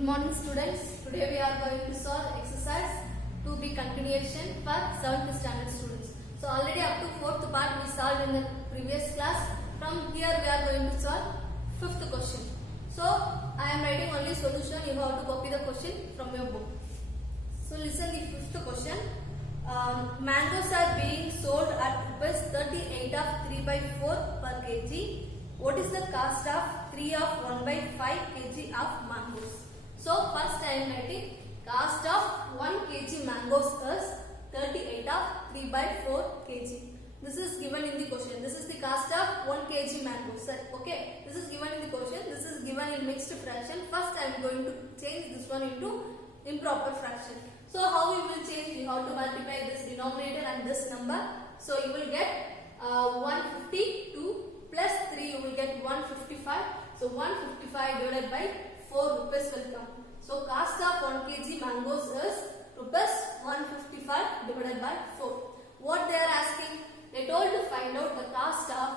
Good morning students. Today we are going to solve exercise 2B continuation for 7th standard students. So already up to 4th part we solved in the previous class. From here we are going to solve 5th question. So I am writing only solution. You have to copy the question from your book. So listen the 5th question. Mangoes are being sold at rupees 38 of 3 by 4 per kg. What is the cost of 3 of 1 by 5 kg of mangoes? So first I am writing cost of 1 kg mangoes is 38 of 3 by 4 kg. This is given in the question. This is the cost of 1 kg mangoes. Okay, this is given in the question. This is given in mixed fraction. First I am going to change this one into improper fraction. So how we will change? We have to multiply this denominator and this number. So you will get 152 plus 3 you will get 155. So 155 divided by 4 rupees will come. So cost of 1 kg mangoes is rupees 155 divided by 4. What they are asking? They told to find out the cost of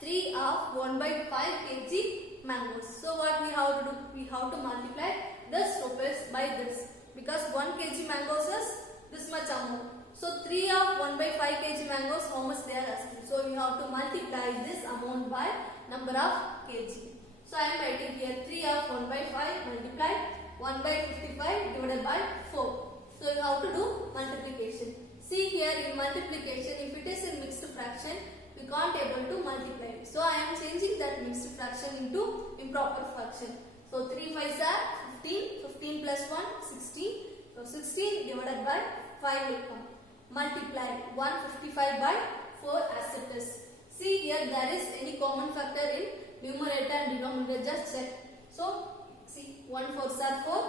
3 of 1 by 5 kg mangoes. So what we have to do? We have to multiply this rupees by this. Because 1 kg mangoes is this much amount. So 3 of 1 by 5 kg mangoes, how much they are asking? So we have to multiply this amount by number of kg. So I am writing here 3 of 1 by 5 multiply 1 by 55 divided by 4. So you have to do multiplication. See here in multiplication, if it is in mixed fraction, we can't able to multiply it. So I am changing that mixed fraction into improper fraction. So 3 5s are 15, 15 plus 1, 16. So 16 divided by 5 will come. Multiply 155 by 4 as it is. See here there is any common factor in numerator and denominator, just check. So see 1 4s are 4,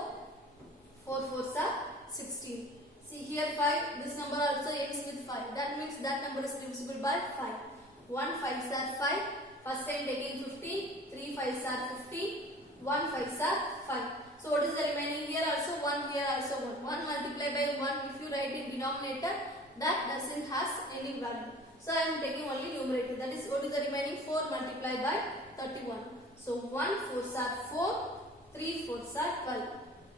4 4s are 16. See here 5, this number also ends with 5. That means that number is divisible by 5. 1 5s are 5, first time taking 15, 3 5s are 15, 1 5s are 5. So what is the remaining? Here also 1, here also 1. 1 multiplied by 1, if you write in denominator, that doesn't has any value. So I am taking only numerator. That is what is the remaining? 4 multiplied by 31. So 1 4s are 4, 3 4s are 12.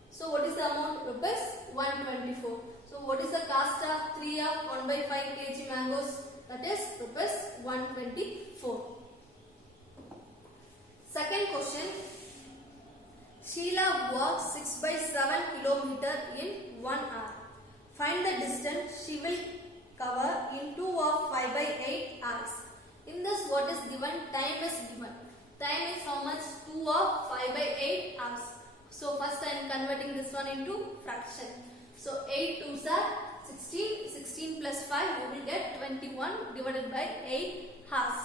So what is the amount? Rupees 124. So what is the cost of 3 of 1 by 5 kg mangoes? That is rupees 124. Second question. Sheila walks 6 by 7 km in 1 hour. Find the distance she will cover in 2 of 5 by 8 hours. In this what is given? Time is given. Time is how much? 2 of 5 by 8 hours. So first I am converting this one into fraction. So 8 2s are 16. 16 plus 5 you will get 21 divided by 8 hours.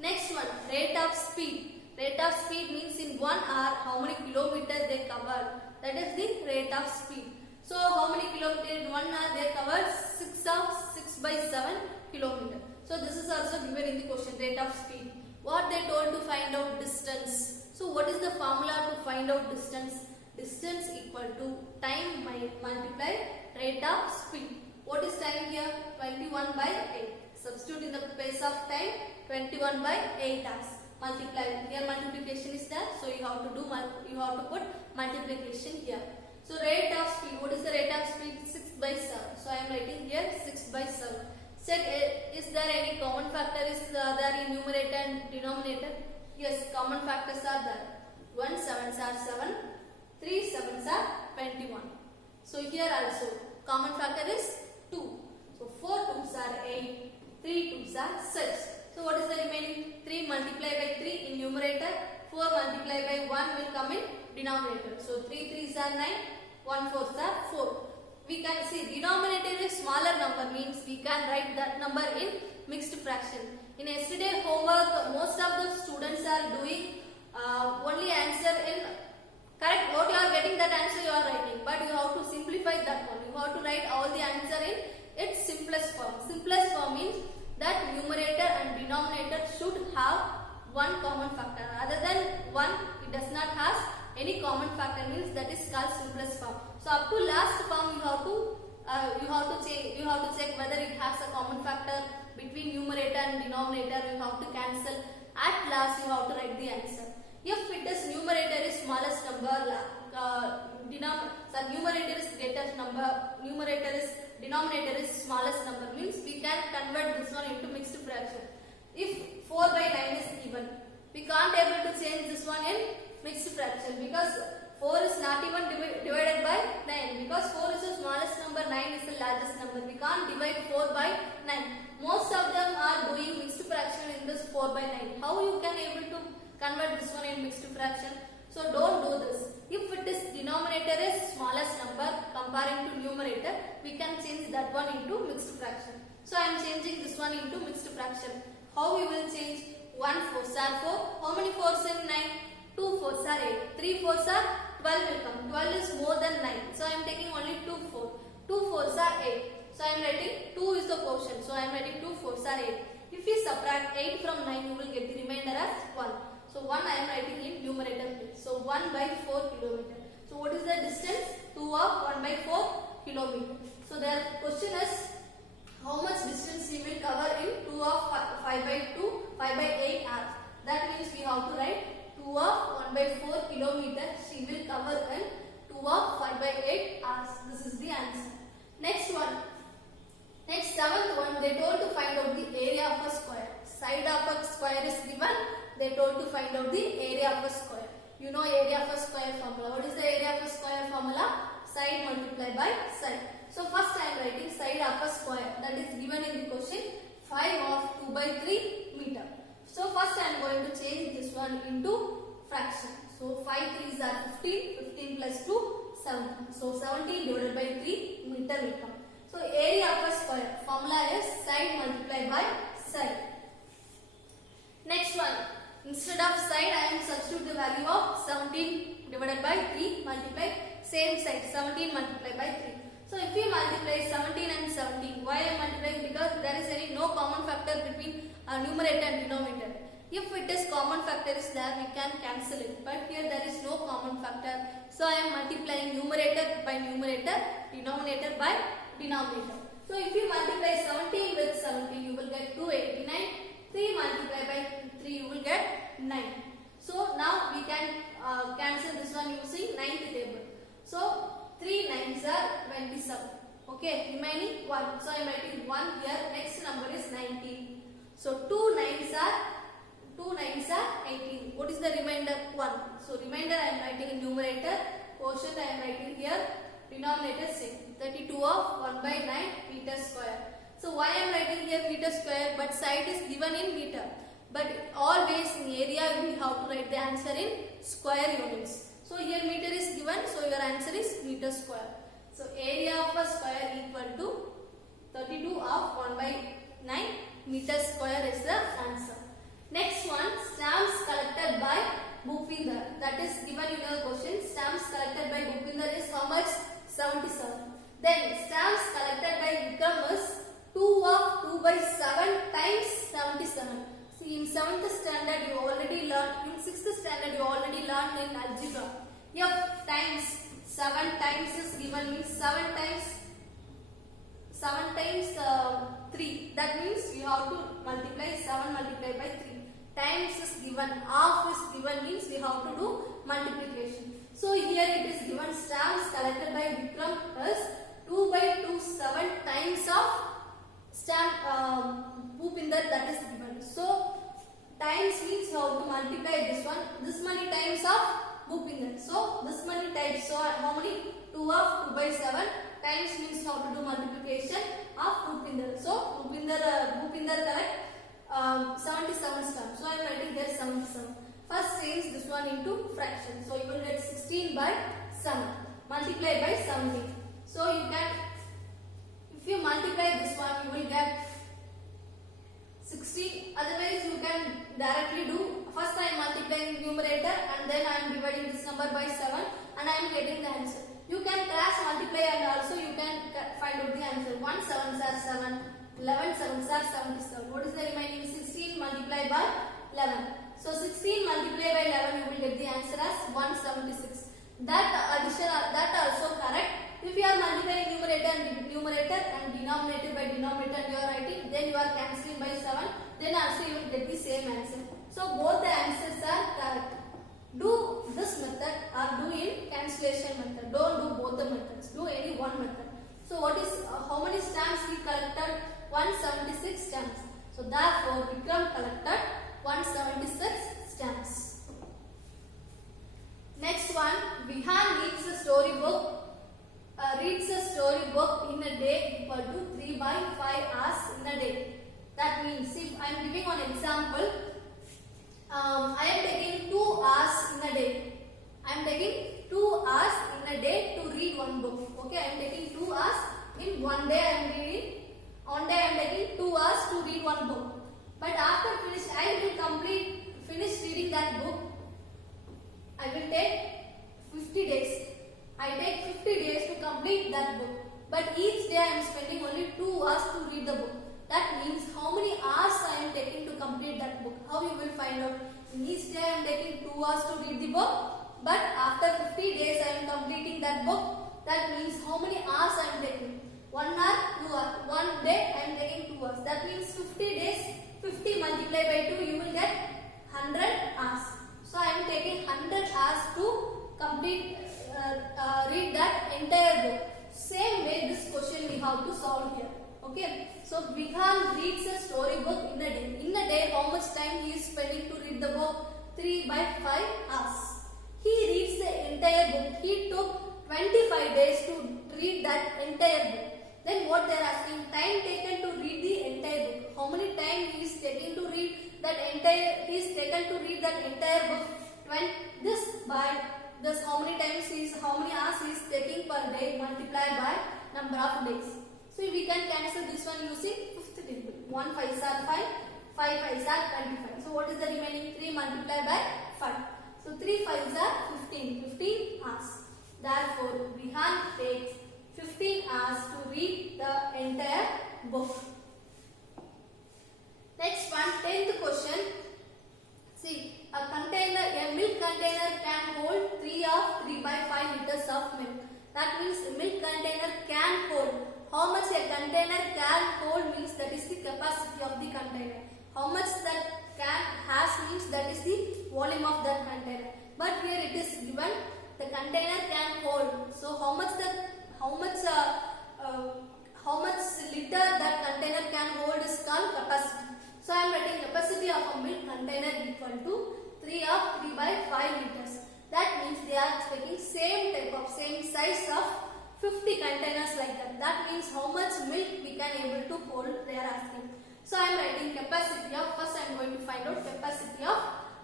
Next one, rate of speed. Rate of speed means in 1 hour how many kilometers they cover. That is the rate of speed. So how many kilometers in 1 hour they cover? 6 of 6 by 7 kilometers. So this is also given in the question, rate of speed. What they told to find out? Distance. So what is the formula to find out distance? Distance equal to time multiply rate of speed. What is time here? 21 by 8. Substitute in the place of time 21 by 8 hours. Multiply. Here multiplication is there, so you have to put multiplication here. So rate of speed. What is the rate of speed? 6 by 7. So I am writing here 6 by 7. Check is there any common factor is there in numerator and denominator? Yes, common factors are there. 1 7s are 7, 3 7s are 21. So here also common factor is 2. So 4 2s are 8, 3 2s are 6. So what is the remaining? 3 multiplied by 3 in numerator, 4 multiplied by 1 will come in denominator. So 3 3s are 9, 1 4s are 4. We can see denominator is smaller number, means we can write that number in mixed fraction. In yesterday homework, most of the students are doing only answer in correct. What you are getting, that answer you are writing, but you have to simplify that one. You have to write all the answer in its simplest form. Simplest form means that numerator and denominator should have one common factor. Other than 1, it does not have any common factor, means that is called simplest form. So up to last form you have to check whether it has a common factor between numerator and denominator. You have to cancel. At last you have to write the answer. If it is numerator is smallest number, denominator is smallest number, means we can convert this one into mixed fraction. If 4 by 9 is given, we can't able to change this one in mixed fraction because 4 is not even divided by 9, because 4 is the smallest number, 9 is the largest number. We can't divide 4 by 9. Most of them are doing mixed fraction in this 4 by 9. How you can able to convert this one in mixed fraction? So don't do this. If it is denominator is smallest number comparing to numerator, we can change that one into mixed fraction. So I am changing this one into mixed fraction. How we will change? 1 4s are 4. How many 4s in 9? 2 4s are 8. 3 4s are 12 will come. 12 is more than 9. So I am taking only 2 4. 2 4s are 8. So I am writing 2 is the quotient. So I am writing 2 4s are 8. If we subtract 8 from 9, you will get the remainder as 1. So 1 I am writing in numerator place. So 1 by 4 kilometer. So what is the distance? 2 of 1 by 4 kilometer. So their question is how much distance we will cover in 2 of 5 by 2, 5 by 8 hours. That means we have to write 2 of 1 by 4 kilometer she will cover in 2 of 5 by 8 hours. This is the answer. Next one. Next, seventh one, they told to find out the area of a square. Side of a square is given. They told to find out the area of a square. You know area of a square formula. What is the area of a square formula? Side multiplied by side. So first I am writing side of a square. That is given in the question. 5 of 2 by 3 meter. So first I am going to change this one into fraction. So 5 3s are 15. 15 plus 2, 17. So 17 divided by 3 meter will come. So area of a square formula is side multiplied by side. Next one, instead of side I am substitute the value of 17 divided by 3 multiply same side 17 multiplied by 3. So if we multiply 17 and 17, why I am multiplying? Because there is no common factor between numerator and denominator. If it is common factor is there, we can cancel it. But here there is no common factor. So I am multiplying numerator by numerator, denominator by denominator. So if you multiply 17 with 17, you will get 289. 3 multiplied by 3, you will get 9. So now we can cancel this one using 9th table. So 3 9s are 27. Okay, remaining 1. So I am writing 1 here. Next number is 19. So 2 9s are 18. What is the remainder? 1. So remainder I am writing in numerator. Quotient I am writing here. Denominator same. 32 of 1 by 9 meter square. So why I am writing here meter square, but side is given in meter. But always in area we have to write the answer in square units. So here meter is given, so your answer is meter square. So area of a square equal to 32 of 1 by 9 meter square is the answer. Next one, stamps collected by Bhupinder. That is given in your question. Stamps collected by Bhupinder is how much? 77. Then stamps collected by Vikram is 2 of 2 by 7 times 77. See, in 7th standard you already learned, in 6th standard you already learned in algebra. F times 7 times is given, means 7 times 3. That means you have to multiply 7 multiplied by 3. Times is given, half is given, means we have to do multiplication. So here it is given stamps collected by Vikram is 2 by 2 7 times of stamp Bhupinder, that is given. So times means you have to multiply this one, this many times of Bhupinder. So this many times, so how many? 2 of 2 by 7 times means you have to do multiplication of Bhupinder. So Bhupinder correct 77 stamps. So I am writing here 77. First change this one into fraction. So you will get 16 by 7 multiplied by 17. So you can, if you multiply this one, you will get 16. Otherwise you can directly do, first I am multiplying numerator and then I am dividing this number by 7 and I am getting the answer. You can cross multiply and also you can find out the answer. 1 7s are 7, 11 7s are 77. What is the remaining? 16 multiplied by 11. So 16 multiplied by 11, you will get the answer as 176. That addition, that also correct. If you are multiplying numerator and denominator by denominator and you are writing, then you are cancelling by 7, then also you will get the same answer. So both the answers are correct. Do this method or do in cancellation method. Don't do both the methods. Do any one method. So what is how many stamps he collected? 176 stamps. So therefore Vikram collected 176 stamps. Next one, Vihan reads a storybook. Reads a storybook in a day equal to 3 by 5 hours in a day. That means if I am giving an example, I am taking 2 hours in a day. I am taking 2 hours in a day to read one book. Okay, I am taking 2 hours in one day. I am reading. One day I am taking 2 hours to read one book. But after I will finish reading that book. I will take 50 days. I take 50 days to complete that book. But each day I am spending only 2 hours to read the book. That means how many hours I am taking to complete that book. How you will find out? In each day I am taking 2 hours to read the book. But after 50 days I am completing that book. That means how many hours I am taking? 1 hour, 2 hours. One day I am taking 2 hours. That means 50 days, 50 multiplied by 2, you will get 100 hours. So I am taking 100 hours to complete, read that entire book. Same way this question we have to solve here. Okay. So Vihan reads a storybook in a day. In a day, how much time he is spending to read the book? 3 by 5 hours. He reads the entire book. He took 25 days to read that entire book. Then what they are asking? Time taken to read the entire book. How many time he is taking to read that entire? He is taken to read that entire book. This how many times how many hours he is taking per day multiplied by number of days. So we can cancel this one using fifth table. 1 5s are 5, 5 5s are 25. So what is the remaining? 3 multiplied by 5. So 3 5s are 15 hours. Therefore Vihan takes 15 hours to read the entire book. Next one, 10th question. See, a milk container can hold 3 by 5 liters of milk. That means a milk container can hold. How much a container can hold means that is the capacity of the container. How much that can has means that is the volume of that container. But here it is given the container can hold. So how much liter that container can hold is called capacity. So I am writing capacity of a milk container equal to 3 by 5 liters. That means they are taking same size of 50 containers like that. That means how much milk we can able to hold, they are asking. So I am writing capacity of, first I am going to find out capacity of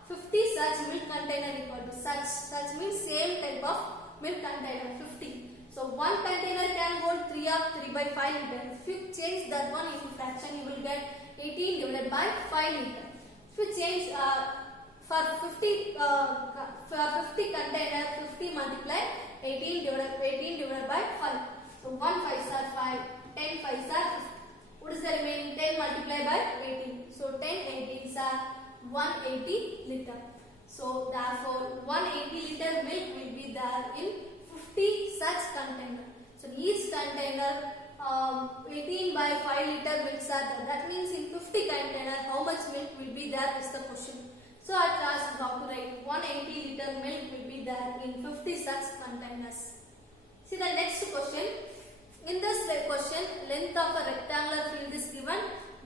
50 such milk container equal to such means same type of milk container 50. So one container can hold 3 by 5 liters. If you change that one into fraction, you will get 18 divided by 5 liters. If you change for 50 container, 50 multiply 18 divided by 5. So 1 5s are 5, 10 5s are 50. What is the remaining? 10 multiplied by 18. So 10 18s are 180 liter. So therefore 180 liter milk will be there in 50 such container. So each container 18 by 5 liter milks are there. That means in 50 container how much milk will be there is the question. So at last we have to write 180 liter milk will be there in 50 such containers. See the next question. In this question, length of a rectangular field is given,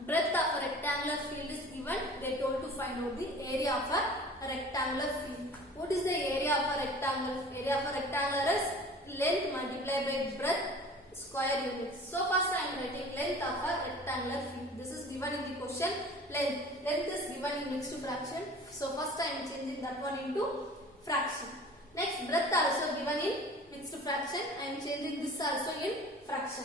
breadth of a rectangular field is given. They told to find out the area of a rectangular field. What is the area of a rectangle? Area of a rectangle is length multiplied by breadth square units. So first I am writing length of a rectangular field. This is given in the question. Length is given in mixed fraction. So first I am changing that one into fraction. Next breadth also given in mixed fraction. I am changing this also in fraction.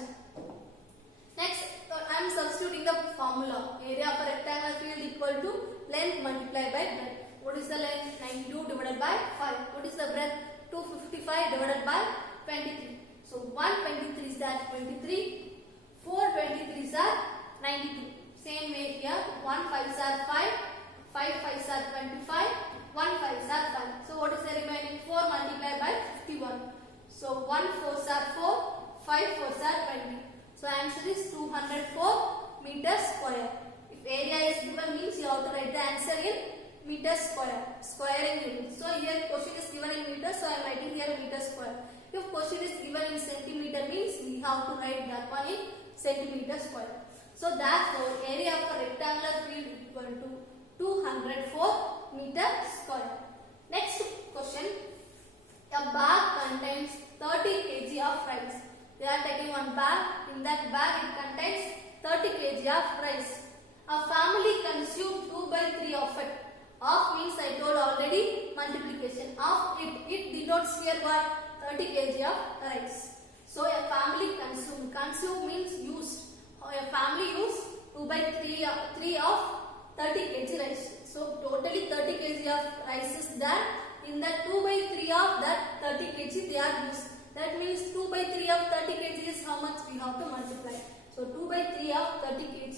Next I am substituting the formula. Area of a rectangular field equal to length multiplied by breadth. What is the length? 92 divided by 5. What is the breadth? 255 divided by 23. So 123 is that 23. 4 23s are 92. Same way here. 1 5s are 5. 5 5s are 25. 1 5s are 5. So what is the remaining? 4 multiplied by 51. So 1 4s are 4. 5 4s are 20. So answer is 204 meters square. If area is given means you have to write the answer in meters square. Square in units. So here question is given in meters. So I am writing here meter square. If question is given in centimeter means we have to write that one in centimeter square. So therefore area of a rectangular field equal to 204 meter square. Next question. A bag contains 30 kg of rice. They are taking one bag. In that bag it contains 30 kg of rice. A family consumed 2/3 of it. Of means I told already multiplication. Of it denotes here what? 30 kg of rice. So a family consumed. Consume means used. A family used 2/3 of 30 kg rice. So totally 30 kg of rice is there. In that 2/3 of that 30 kg they are used. That means 2/3 of 30 kg is how much we have to multiply. So 2/3 of 30 kg.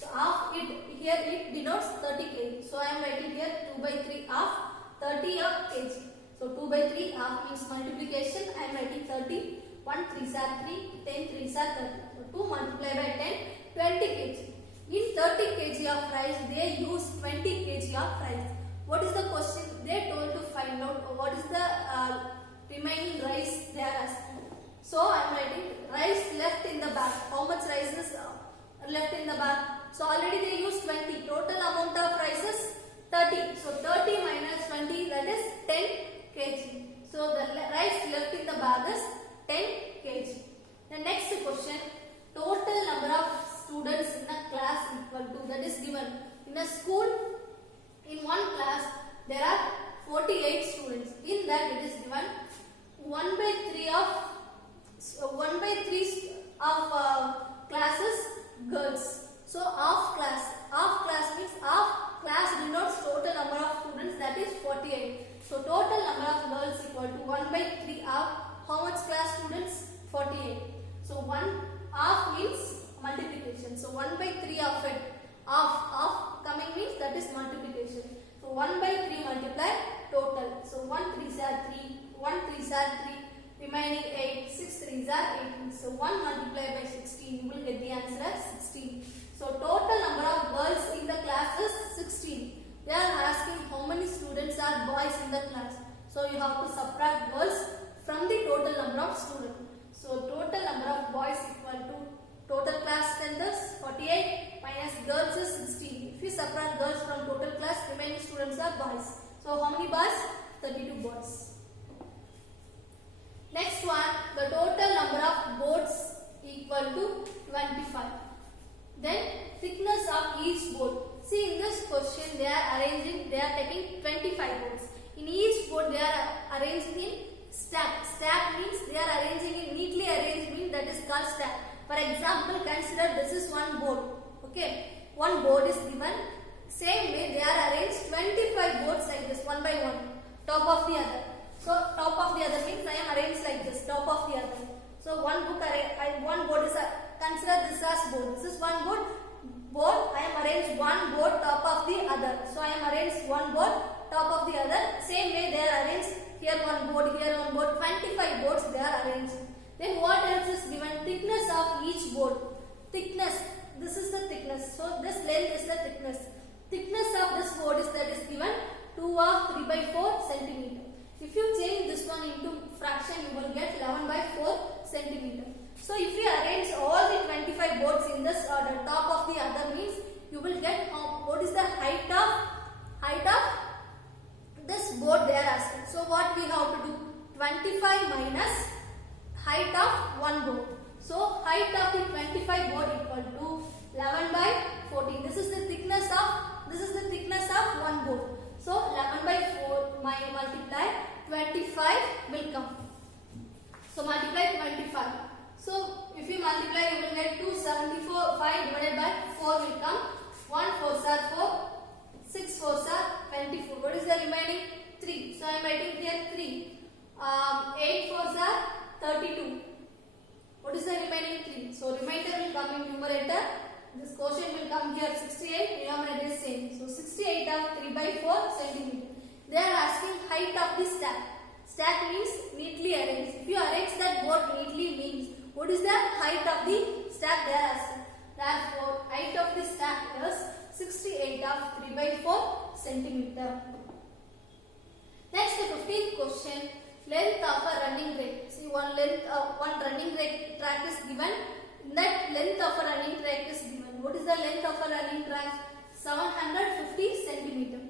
So of it here it denotes 30 kg. So I am writing here 2/3 of 30 of kg. So 2/3 of means multiplication. I am writing 30. 1 3s are 3. 10 3s are 30. So 2 multiplied by 10, 20 kg. In 30 kg of rice they use 20 kg of rice. What is the question? They told to find out what is the remaining rice they are asking. So I am writing rice left in the bag. How much rice is left in the bag? So already they used 20. Total amount of rice is 30. So 30 minus 20, that is 10 kg. So the rice left in the bag is 10 kg. The next question. Total number of students in a class equal to, that is given. In a school, in one class there are 48 students. In that it is given 1/3 of classes girls. So of class means of class denotes total number of students, that is 48. So total number of girls equal to 1/3 of how much class students? 48. So 1 of means multiplication. So 1/3 of it. Of coming means that is multiplication. So 1/3 multiply total. So 1 3s are 3. 1 3s are 3. Remaining 8. 6 3s are 18. So 1 multiplied by 16. You will get the answer as 16. So total number of girls in the class is 16. They are asking how many students are boys in the class. So you have to subtract girls from the total number of students. So total number of boys equal to total class strength is 48 minus girls is 16. If you subtract girls from total class, remaining students are boys. So how many boys? 32 boys. Next one, the total number of boards equal to 25. Then thickness of each board. See, in this question they are taking 25 boards. In each board they are arranging in stack. Stack means they are arranging in neatly arranged, means that is called stack. For example, consider this is one board. Okay, one board is given. Same way they are arranged 25 boards like this, one by one, top of the other. So top of the other means I am arranged like this, top of the other. So one board is consider this as board. This is one board. I am arranged one board top of the other. So I am arranged one board top of the other. Same way they are arranged. Here one board, here one board. 25 boards they are arranged. Then what else is given? Thickness of each board. Thickness. This is the thickness. So this length is the thickness. Thickness of this board is that is given 2 of 3/4 centimeter. If you change this one into fraction, you will get 11/4 centimeter. So if you arrange all the 25 boards in this order, top of the other means you will get what is the height of this board they are asking. So what we have to do? 25 minus height of one board. So height of the 25 board equal to 11/14. This is the thickness of one board. So 11/4 multiply 25 will come. So multiply 25. So if you multiply, you will get 274. 5 divided by 4 will come. 1 4s are 4. 6 4s are 24. What is the remaining? 3. So I am writing here 3. 8 4s are 32. What is the remaining? 3. So remainder will come in numerator. This quotient will come here 68. Denominator is same. So 68 of 3/4 centimeter. They are asking height of the stack. Stack means neatly arranged. If you arrange that board neatly means what is the height of the stack they are asking. Therefore, height of the stack is 68 of 3/4 centimeter. Next, the 15th question. length of a running rate. See, one running rate track is given. That length of a running track is given. What is the length of a running track? 750 centimeter.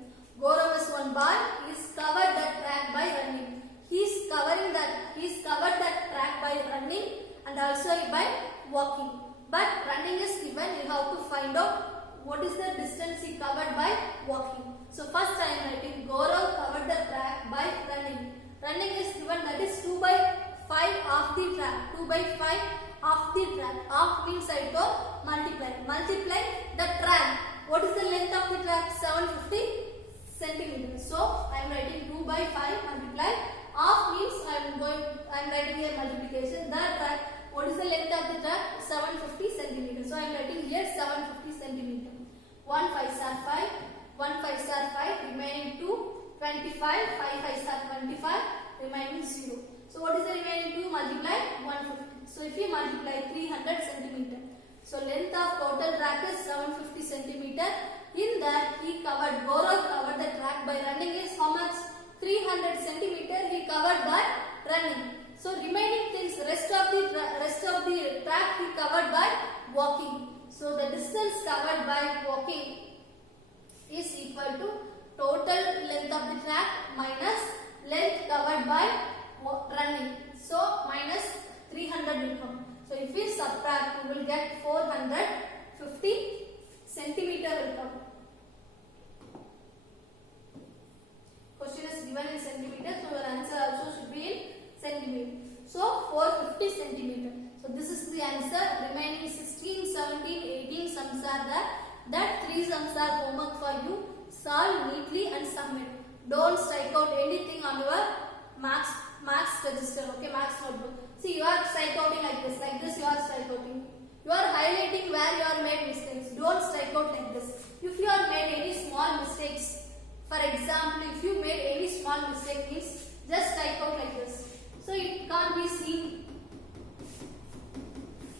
Gaurav is one boy. He is covered that track by running. He is covered that track by running and also by walking. But running is given. You have to find out what is the distance he covered by walking. So first I am writing Gaurav covered the track by running. Running is given, that is 2 by 5 of the track. 2 by 5 of the track. Of means I go multiply. Multiply the track. What is the length of the track? 750 centimeters. So I am writing 2 by 5 multiply. Of means I am writing here multiplication. The track. What is the length of the track? 750 centimeters. So I am writing here 750 centimeters. 1 5s are 5. 1 5s are 5. Remaining 2. 25. 5 5s are 25. Remaining 0. So what is the remaining 2? Multiply 150. So if you multiply 300 centimeter. So length of total track is 750 centimeter. In that Gaurav covered the track by running is how much? 300 centimeter he covered by running. So remaining things, rest of the track he covered by walking. So the distance covered by walking is equal to total length of the track minus length covered by running. So minus 300 will come. So if we subtract, we will get 450 centimeter will come. Question is given in centimeter, so your answer also should be in centimeter. So 450 centimeter. So this is the answer. Remaining 16, 17, 18 sums are there. That 3 sums are homework for you. Solve neatly and submit. Don't strike out anything on your marks register. Okay, marks notebook. See, you are strike outing like this you are strike outing. You are highlighting where you are made mistakes. Don't strike out like this. If you are made any small mistakes, for example, if you made any small mistake means just strike out like this. So it can't be seen.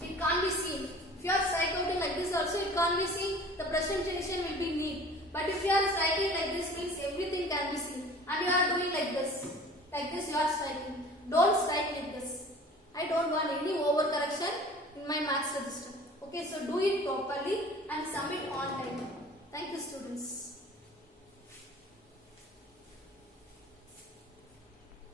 It can't be seen. If you are strike outing like this also, it can't be seen. The presentation will be neat. But if you are striking like this means everything can be seen. And you are doing like this. Like this you are striking. Don't strike like this. I don't want any overcorrection in my marks register. Okay, so do it properly and submit on time. Thank you, students.